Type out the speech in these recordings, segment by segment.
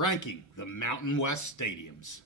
ranking the Mountain West stadiums.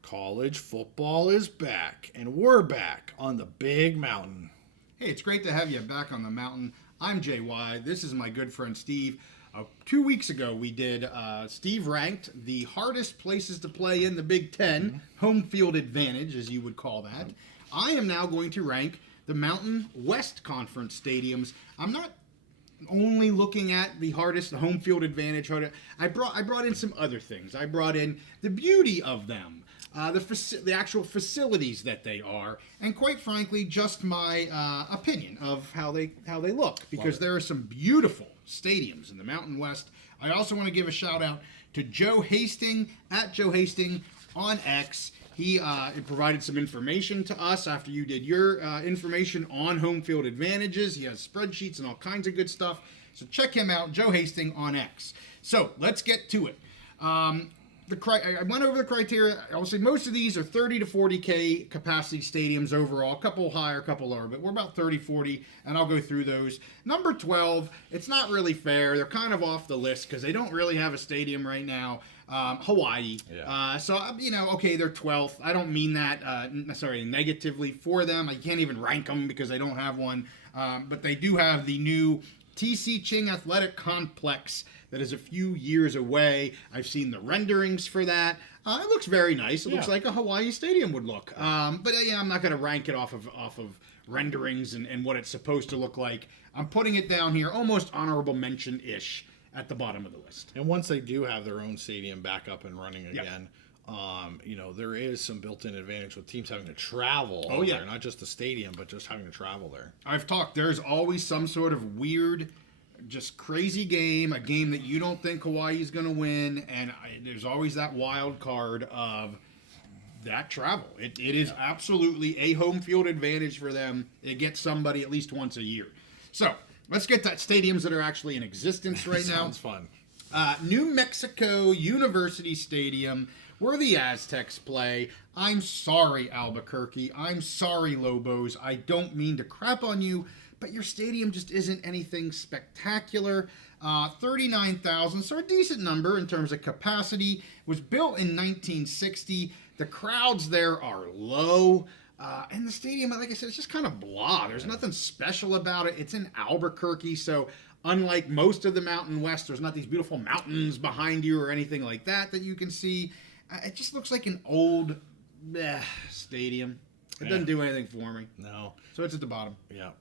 College football is back, and we're back on the Big Mountain. Hey, it's great to have you back on the mountain. I'm JY. This is my good friend Steve. 2 weeks ago, we did, Steve ranked the hardest places to play in the Big Ten, home field advantage, as you would call that. I am now going to rank the Mountain West Conference stadiums. I'm not only looking at the hardest, the home field advantage. I brought in some other things. I brought in the beauty of them. The actual facilities that they are, and quite frankly, just my opinion of how they look, because there are some beautiful stadiums in the Mountain West. I also want to give a shout out to Joe Hasting at Joe Hasting on X. He provided some information to us after you did your information on home field advantages. He has spreadsheets and all kinds of good stuff. So check him out, Joe Hasting on X. So let's get to it. I went over the criteria. I'll say most of these are 30 to 40K capacity stadiums overall. A couple higher, a couple lower, but we're about 30, 40, and I'll go through those. Number 12, it's not really fair. They're kind of off the list because they don't really have a stadium right now. Hawaii. Yeah. Okay, they're 12th. I don't mean that necessarily negatively for them. I can't even rank them because they don't have one. But they do have the new TC Ching Athletic Complex that is a few years away. I've seen the renderings for that. It looks very nice. It looks like a Hawaii stadium would look. I'm not going to rank it off of renderings and what it's supposed to look like. I'm putting it down here, almost honorable mention-ish, at the bottom of the list. And once they do have their own stadium back up and running again, there is some built-in advantage with teams having to travel there, not just the stadium, but just having to travel there. I've talked, there's always some sort of weird, just crazy game, a game that you don't think Hawaii's going to win, and there's always that wild card of that travel. It is absolutely a home field advantage for them. It gets somebody at least once a year. So let's get to stadiums that are actually in existence right now. Sounds fun. New Mexico University Stadium, where the Aztecs play. I'm sorry, Albuquerque. I'm sorry, Lobos. I don't mean to crap on you, but your stadium just isn't anything spectacular. 39,000, so a decent number in terms of capacity. Was built in 1960. The crowds there are low. And the stadium, like I said, it's just kind of blah. There's nothing special about it. It's in Albuquerque, so unlike most of the Mountain West, there's not these beautiful mountains behind you or anything like that you can see. It just looks like an old stadium. It doesn't do anything for me. No. So it's at the bottom. Yeah.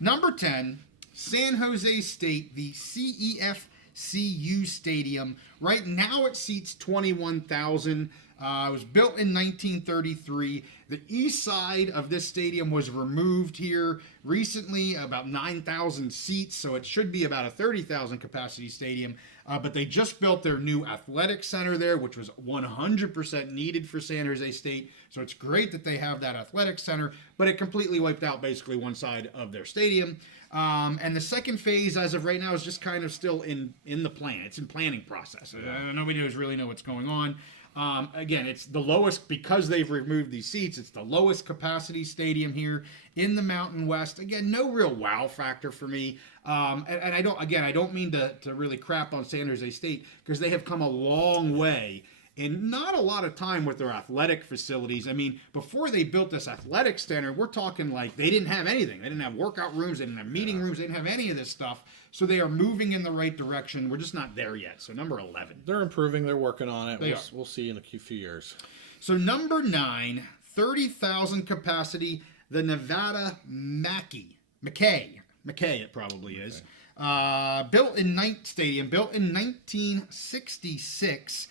Number 10, San Jose State, the CFCU Stadium. Right now it seats 21,000. It was built in 1933. The east side of this stadium was removed here recently, about 9,000 seats, so it should be about a 30,000 capacity stadium. But they just built their new athletic center there, which was 100% needed for San Jose State. So it's great that they have that athletic center, but it completely wiped out basically one side of their stadium. And the second phase, as of right now, is just kind of still in the plan. It's in planning process. Nobody knows really know what's going on. Again, it's the lowest, because they've removed these seats, it's the lowest capacity stadium here in the Mountain West. Again, no real wow factor for me. And I don't mean to really crap on San Jose State, because they have come a long way in not a lot of time with their athletic facilities. I mean, before they built this athletic center, we're talking like they didn't have anything. They didn't have workout rooms, they didn't have meeting rooms, they didn't have any of this stuff. So they are moving in the right direction. We're just not there yet. So number 11. They're improving. They're working on it. We'll see in a few years. So number 9, 30,000 capacity, the Nevada Mackay it probably is. Built in 1966.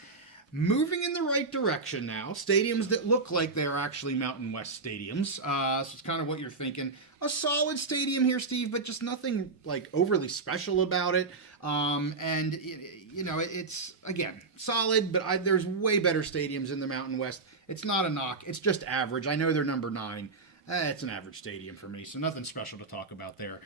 Moving in the right direction now. Stadiums that look like they're actually Mountain West stadiums. So it's kind of what you're thinking. A solid stadium here, Steve, but just nothing like overly special about it. It's, again, solid, but there's way better stadiums in the Mountain West. It's not a knock. It's just average. I know they're number 9. It's an average stadium for me, so nothing special to talk about there.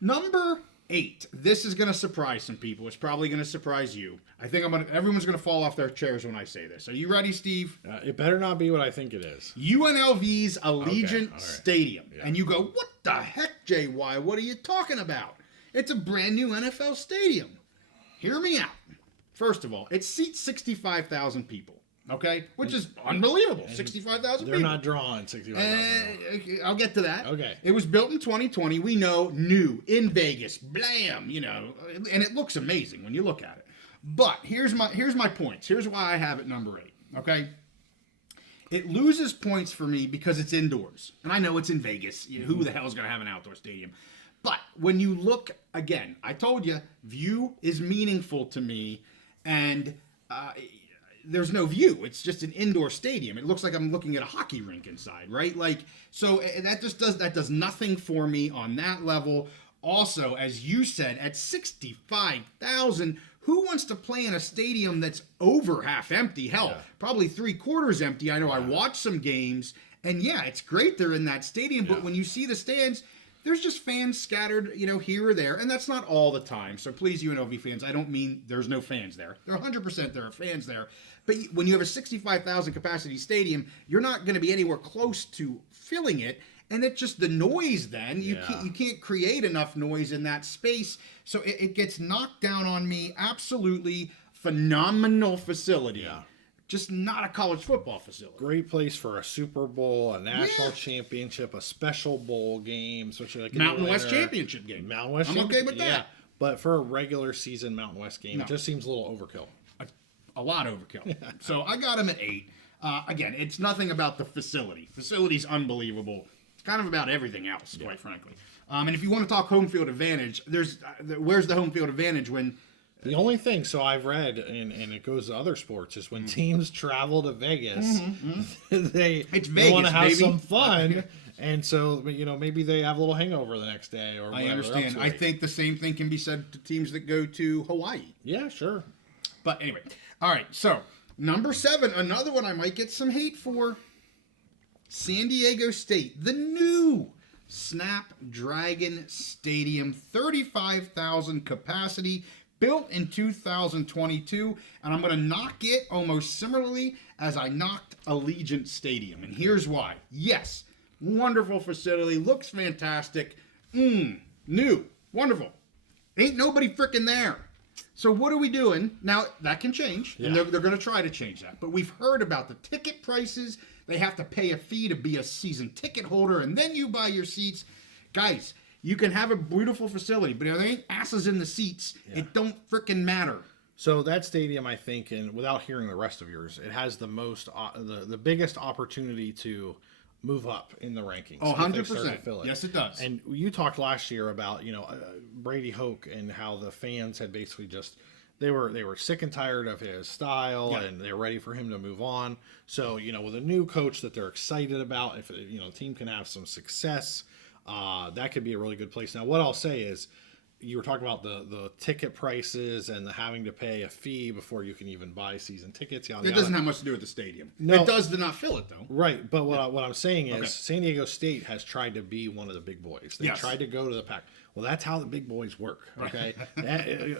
Number 8. This is going to surprise some people. It's probably going to surprise you. I think everyone's going to fall off their chairs when I say this. Are you ready, Steve? It better not be what I think it is. UNLV's Allegiant Stadium. Yeah. And you go, what the heck, JY? What are you talking about? It's a brand new NFL stadium. Hear me out. First of all, it seats 65,000 people. Okay? Which is unbelievable. 65,000 people. They're not drawing 65,000. I'll get to that. Okay. It was built in 2020. We know, new, in Vegas, blam, and it looks amazing when you look at it. But here's my points. Here's why I have it number 8. Okay? It loses points for me because it's indoors. And I know it's in Vegas. Who the hell is going to have an outdoor stadium? But when you look, again, I told you, view is meaningful to me. And there's no view. It's just an indoor stadium. It looks like I'm looking at a hockey rink inside, right? So that does nothing for me on that level. Also, as you said, at 65,000, who wants to play in a stadium that's over half empty? Hell, probably 3/4 empty. I know I watched some games, and yeah, it's great they're in that stadium, but when you see the stands, there's just fans scattered, here or there, and that's not all the time. So please, UNLV fans, I don't mean there's no fans there. There are 100% there are fans there. But when you have a 65,000 capacity stadium, you're not going to be anywhere close to filling it. And it's just the noise then. You can't create enough noise in that space. So it gets knocked down on me. Absolutely phenomenal facility. Yeah. Just not a college football facility. Great place for a Super Bowl, a national championship, a special bowl game, especially like Mountain West championship game. Mountain West. I'm okay with that. Yeah. But for a regular season Mountain West game, it just seems a little overkill. A lot overkill. So I got him at 8. Again, it's nothing about the facility. Facility's unbelievable. It's kind of about everything else, quite frankly. And if you want to talk home field advantage, where's the home field advantage when... The only thing, so I've read, and it goes to other sports, is when teams travel to Vegas, they want to have some fun, and so maybe they have a little hangover the next day or whatever. I understand. I think the same thing can be said to teams that go to Hawaii. Yeah, sure. But anyway, all right. So number 7, another one I might get some hate for: San Diego State, the new Snapdragon Stadium, 35,000 capacity. Built in 2022, and I'm going to knock it almost similarly as I knocked Allegiant Stadium. And here's why. Yes, wonderful facility, looks fantastic. New, wonderful. Ain't nobody freaking there. So what are we doing? Now, that can change, and they're going to try to change that. But we've heard about the ticket prices. They have to pay a fee to be a season ticket holder, and then you buy your seats. Guys, you can have a beautiful facility, but if there ain't asses in the seats, it don't frickin' matter. So that stadium, I think, and without hearing the rest of yours, it has the most, the biggest opportunity to move up in the rankings. Oh, 100%. Yes, it does. And you talked last year about, Brady Hoke and how the fans had basically just, they were sick and tired of his style, and they're ready for him to move on. So, with a new coach that they're excited about, if, the team can have some success, that could be a really good place. Now, what I'll say is, you were talking about the ticket prices and the having to pay a fee before you can even buy season tickets. It doesn't have much to do with the stadium. No, it does to not fill it, though. Right, but what I'm saying is San Diego State has tried to be one of the big boys. They tried to go to the Pac. Well, that's how the big boys work, okay?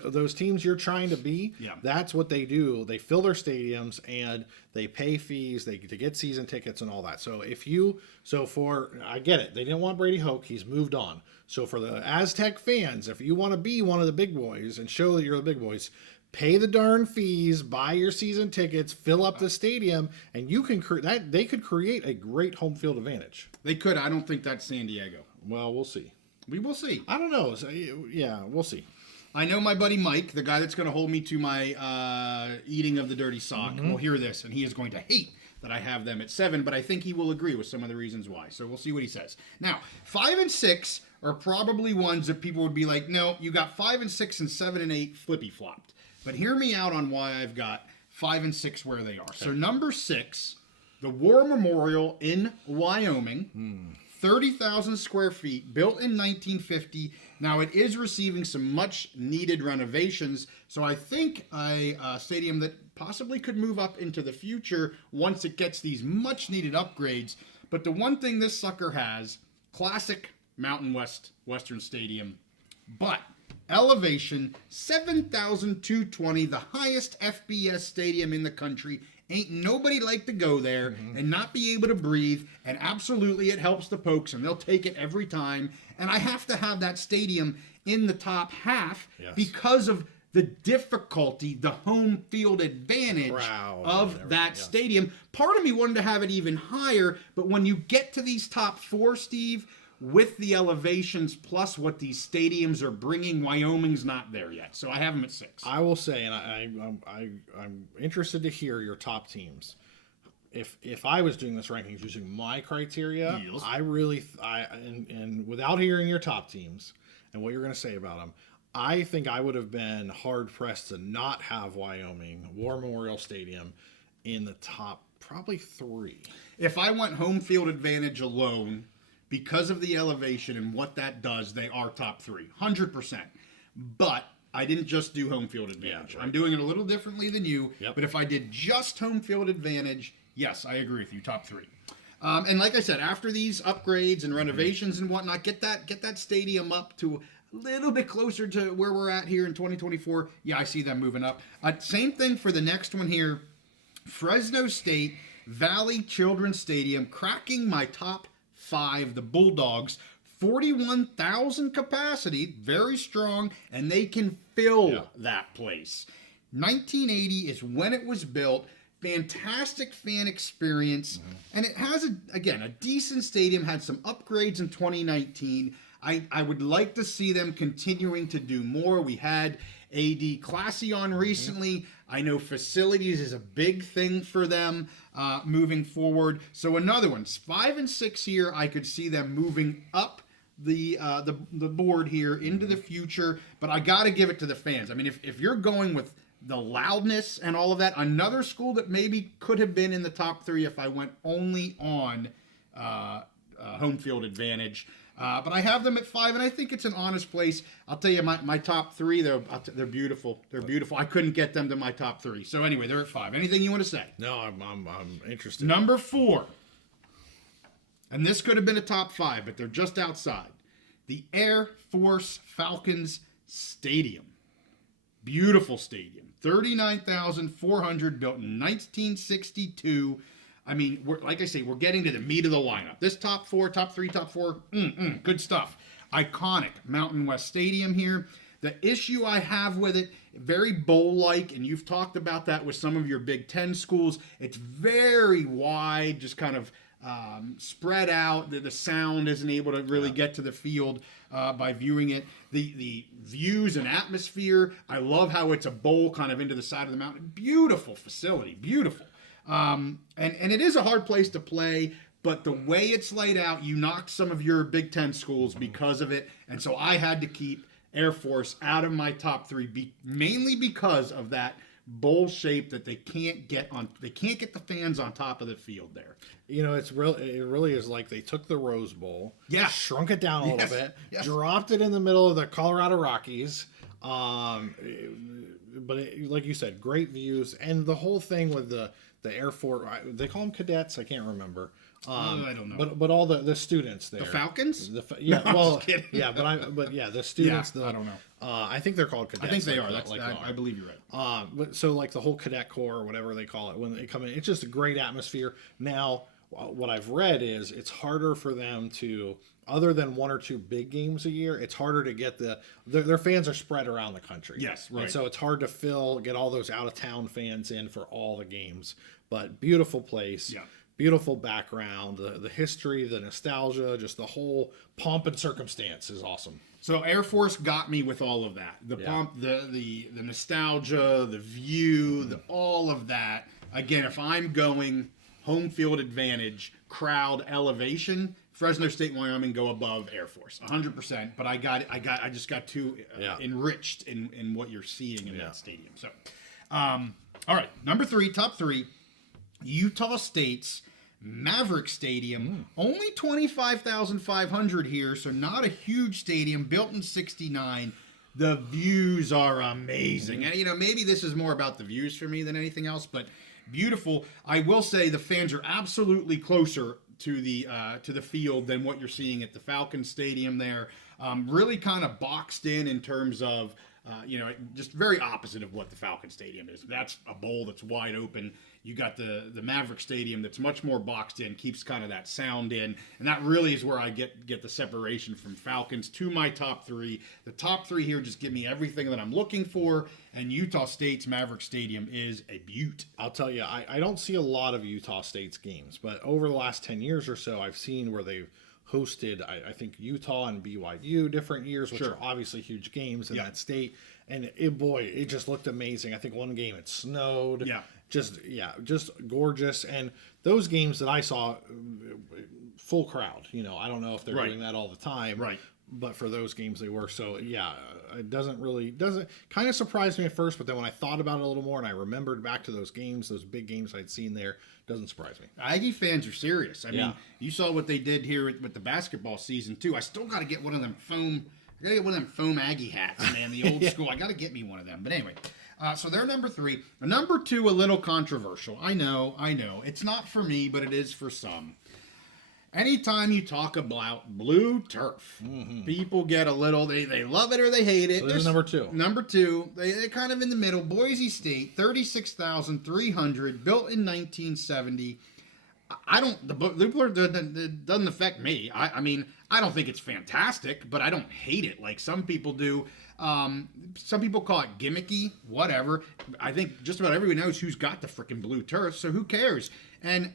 Those teams you're trying to be, that's what they do. They fill their stadiums, and they pay fees to get season tickets and all that. So I get it. They didn't want Brady Hoke. He's moved on. So for the Aztec fans, if you want to be one of the big boys and show that you're the big boys, pay the darn fees, buy your season tickets, fill up the stadium, and you can they could create a great home field advantage. They could. I don't think that's San Diego. Well, we'll see. We will see. I don't know. So, yeah, we'll see. I know my buddy Mike, the guy that's going to hold me to my eating of the dirty sock, will hear this, and he is going to hate that I have them at 7, but I think he will agree with some of the reasons why. So we'll see what he says. Now, 5 and 6 are probably ones that people would be like, no, you got 5 and 6 and 7 and 8 flippy-flopped. But hear me out on why I've got 5 and 6 where they are. Okay. So number 6, the War Memorial in Wyoming. 30,000 square feet, built in 1950. Now, it is receiving some much-needed renovations, so I think a stadium that possibly could move up into the future once it gets these much-needed upgrades. But the one thing this sucker has, classic Mountain West Western Stadium, But elevation, 7,220, the highest FBS stadium in the country. Ain't nobody like to go there and not be able to breathe. And absolutely, it helps the Pokes, and they'll take it every time. And I have to have that stadium in the top half because of the difficulty, the home field advantage of that stadium. Part of me wanted to have it even higher, but when you get to these top four, Steve, with the elevations plus what these stadiums are bringing, Wyoming's not there yet. So I have them at 6. I will say, and I'm interested to hear your top teams. If I was doing this rankings using my criteria, and without hearing your top teams and what you're going to say about them, I think I would have been hard pressed to not have Wyoming War Memorial Stadium in the top probably 3. If I went home field advantage alone, because of the elevation and what that does, they are top 3, 100%. But I didn't just do home field advantage. I'm doing it a little differently than you. But if I did just home field advantage, yes, I agree with you, top 3. And like I said, after these upgrades and renovations and whatnot, get that stadium up to a little bit closer to where we're at here in 2024. Yeah, I see them moving up. Same thing for the next one here. Fresno State Valley Children's Stadium, cracking my top 5, the Bulldogs. 41,000 capacity, very strong, and they can fill that place. 1980 is when it was built. Fantastic fan experience, and it has a decent stadium. Had some upgrades in 2019. I would like to see them continuing to do more. We had AD Classy on recently. I know facilities is a big thing for them moving forward. So another one, 5 and 6 here. I could see them moving up the board here into the future. But I got to give it to the fans. I mean, if you're going with the loudness and all of that, another school that maybe could have been in the top 3 if I went only on home field advantage. But I have them at 5, and I think it's an honest place. I'll tell you, my top 3, they're beautiful. They're beautiful. I couldn't get them to my top 3. So anyway, they're at 5. Anything you want to say? No, I'm interested. Number 4, and this could have been a top 5, but they're just outside. The Air Force Falcons Stadium. Beautiful stadium. 39,400, built in 1962. I mean, like I say, we're getting to the meat of the lineup. This top 4, top 3, top 4, good stuff. Iconic Mountain West Stadium here. The issue I have with it, very bowl-like, and you've talked about that with some of your Big Ten schools. It's very wide, just kind of spread out. The sound isn't able to really get to the field by viewing it. The views and atmosphere, I love how it's a bowl kind of into the side of the mountain. Beautiful facility, beautiful. And it is a hard place to play, but the way it's laid out, you knock some of your Big Ten schools because of it. And so I had to keep Air Force out of my top 3, mainly because of that bowl shape that they can't get on. They can't get the fans on top of the field there. You know, it really is like they took the Rose Bowl, shrunk it down a little bit, dropped it in the middle of the Colorado Rockies. But like you said, great views, and the whole thing with the Air Force, they call them cadets. I can't remember. I don't know. But all the students there. The Falcons? The students. I don't know. I think they're called cadets. I think they are. I believe you're right. But so like the whole cadet corps or whatever they call it, when they come in, it's just a great atmosphere. Now, what I've read is it's harder for them to, other than 1 or 2 big games a year, it's harder to get their fans are spread around the country. Yes, right. And so it's hard to get all those out-of-town fans in for all the games. But beautiful place. Yeah. Beautiful background, the history, the nostalgia, just the whole pomp and circumstance is awesome. So Air Force got me with all of that. The pomp, the nostalgia, the view, all of that. Again, if I'm going home field advantage, crowd, elevation, Fresno State and Wyoming go above Air Force, 100%. But I just got too enriched in what you're seeing in that stadium. So, all right, number 3, top 3, Utah State's Maverick Stadium, only 25,500 here, so not a huge stadium, built in 69. The views are amazing. And, maybe this is more about the views for me than anything else, but beautiful. I will say the fans are absolutely closer to the field than what you're seeing at the Falcons Stadium there. Really kind of boxed in terms of, just very opposite of what the Falcon Stadium is. That's a bowl that's wide open. You got the Maverick Stadium that's much more boxed in, keeps kind of that sound in, and that really is where I get the separation from Falcons to my top three. The top three here just give me everything that I'm looking for, and Utah State's Maverick Stadium is a beaut. I'll tell you, I don't see a lot of Utah State's games, but over the last 10 years or so, I've seen where they've hosted, I think, Utah and BYU different years, which are obviously huge games in that state. And it just looked amazing. I think one game it snowed. Yeah. Just gorgeous. And those games that I saw, full crowd. I don't know if they're doing that all the time. Right. But for those games they were. So yeah, it doesn't kind of surprise me at first, but then when I thought about it a little more and I remembered back to those games, those big games I'd seen there, doesn't surprise me. Aggie fans are serious. I mean, you saw what they did here with the basketball season too. I still got to get one of them foam Aggie hats, man. The old school. I got to get me one of them. But anyway, so they're number three. Number two, a little controversial. I know. It's not for me, but it is for some. Anytime you talk about blue turf, people get a little, they love it or they hate it. So this is number two. Number two, they're kind of in the middle. Boise State, 36,300, built in 1970. The blue doesn't affect me. I mean, I don't think it's fantastic, but I don't hate it like some people do. Some people call it gimmicky, whatever. I think just about everyone knows who's got the freaking blue turf, so who cares? And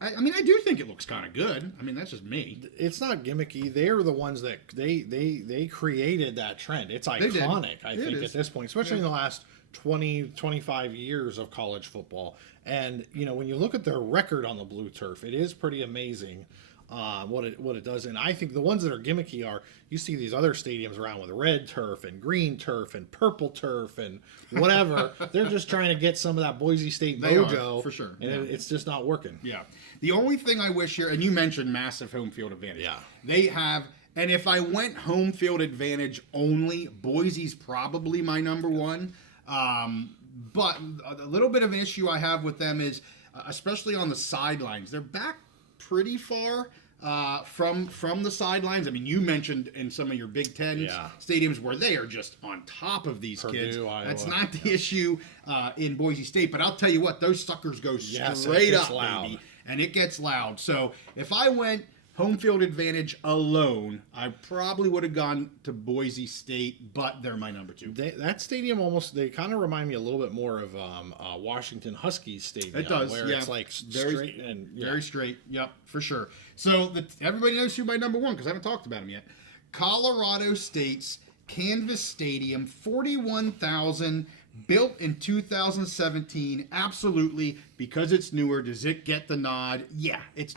I mean, I do think it looks kind of good. I mean, that's just me. It's not gimmicky. They're the ones that they created that trend. It's iconic, I think, at this point, especially in the last 20, 25 years of college football. And, when you look at their record on the blue turf, it is pretty amazing what it does. And I think the ones that are gimmicky are, you see these other stadiums around with red turf and green turf and purple turf and whatever. They're just trying to get some of that Boise State mojo. For sure. And it's just not working. Yeah. The only thing I wish here, and you mentioned massive home field advantage. Yeah. They have, and if I went home field advantage only, Boise's probably my number one. But a little bit of an issue I have with them is, especially on the sidelines, they're back pretty far from the sidelines. I mean, you mentioned in some of your Big Ten stadiums where they are just on top of these kids. Iowa. That's not the issue in Boise State. But I'll tell you what, those suckers go straight up, baby. And it gets loud. So if I went home field advantage alone, I probably would have gone to Boise State, but they're my number two. That stadium they kind of remind me a little bit more of Washington Huskies Stadium. It does, where it's like straight and very straight. Yep, for sure. So everybody knows who my number one, because I haven't talked about him yet. Colorado State's Canvas Stadium, 41,000. Built in 2017, absolutely, because it's newer. Does it get the nod? Yeah, it's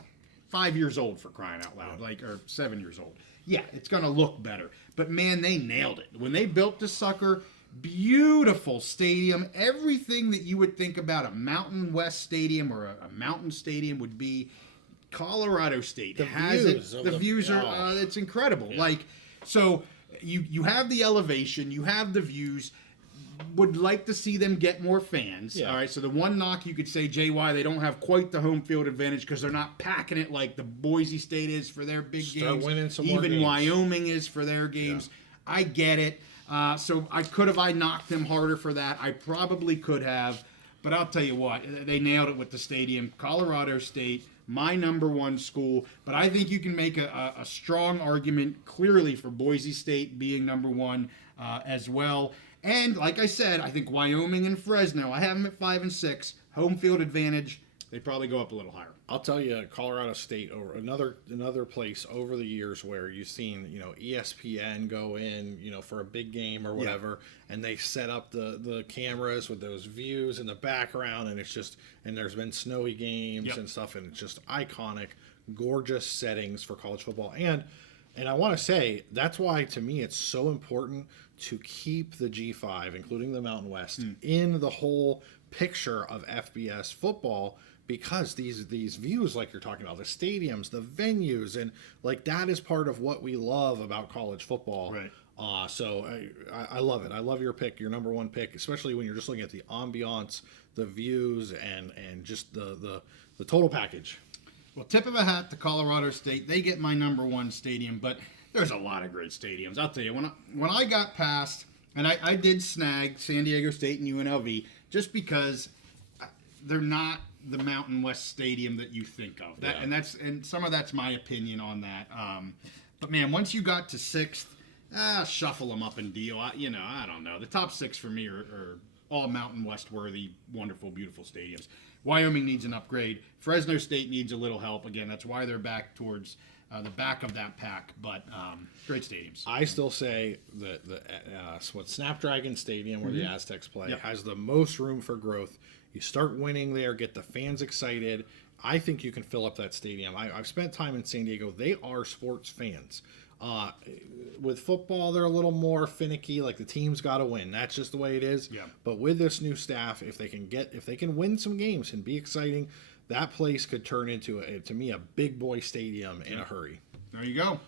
5 years old, for crying out loud, or 7 years old. Yeah, it's going to look better. But man, they nailed it. When they built this sucker, beautiful stadium. Everything that you would think about a Mountain West stadium or a mountain stadium would be. Colorado State has it. The views are, it's incredible. Yeah. So you have the elevation, you have the views. Would like to see them get more fans. Yeah. All right. So the one knock you could say, JY, they don't have quite the home field advantage because they're not packing it like the Boise State is for their big games. Winning some Even more games. Wyoming is for their games. Yeah. I get it. So I knocked them harder for that? I probably could have. But I'll tell you what, they nailed it with the stadium. Colorado State, my number one school. But I think you can make a strong argument clearly for Boise State being number one as well. And like I said, I think Wyoming and Fresno, I have them at 5 and 6. Home field advantage, they probably go up a little higher. I'll tell you, Colorado State, over another place over the years where you've seen, ESPN go in, for a big game or whatever, and they set up the cameras with those views in the background, and and there's been snowy games and stuff, and it's just iconic, gorgeous settings for college football. And I want to say, that's why, to me, it's so important to keep the G5, including the Mountain West, in the whole picture of FBS football, because these views, like you're talking about, the stadiums, the venues, and that is part of what we love about college football. Right. So I love it. I love your pick, your number one pick, especially when you're just looking at the ambiance, the views, and just the total package. Well, tip of a hat to Colorado State. They get my number one stadium, but There's a lot of great stadiums. I'll tell you, when I got past, and I did snag San Diego State and UNLV just because they're not the Mountain West Stadium that you think of. And some of that's my opinion on that. But man, once you got to 6th, shuffle them up and deal. I don't know. The top 6 for me are all Mountain West worthy, wonderful, beautiful stadiums. Wyoming needs an upgrade. Fresno State needs a little help. Again, that's why they're back towards the back of that pack. But great stadiums. I still say that Snapdragon Stadium, where the Aztecs play, has the most room for growth. You start winning there, get the fans excited. I think you can fill up that stadium. I've spent time in San Diego. They are sports fans. With football, they're a little more finicky. Like the team's got to win. That's just the way it is. Yeah. But with this new staff, if they can win some games and be exciting, that place could turn into to me a big boy stadium in a hurry. There you go.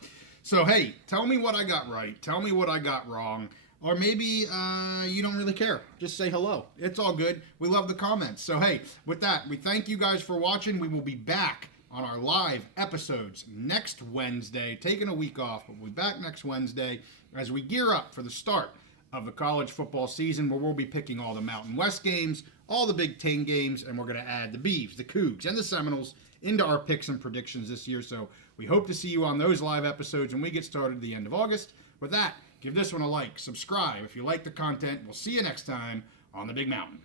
So hey, tell me what I got right. Tell me what I got wrong. Or maybe you don't really care. Just say hello. It's all good. We love the comments. So hey, with that, we thank you guys for watching. We will be back on our live episodes next Wednesday. Taking a week off, but we'll be back next Wednesday as we gear up for the start of the college football season, where we'll be picking all the Mountain West games, all the Big Ten games, and we're going to add the Beavs, the Cougs, and the Seminoles into our picks and predictions this year. So we hope to see you on those live episodes when we get started at the end of August. With that, give this one a like, subscribe if you like the content. We'll see you next time on the Big Mountain.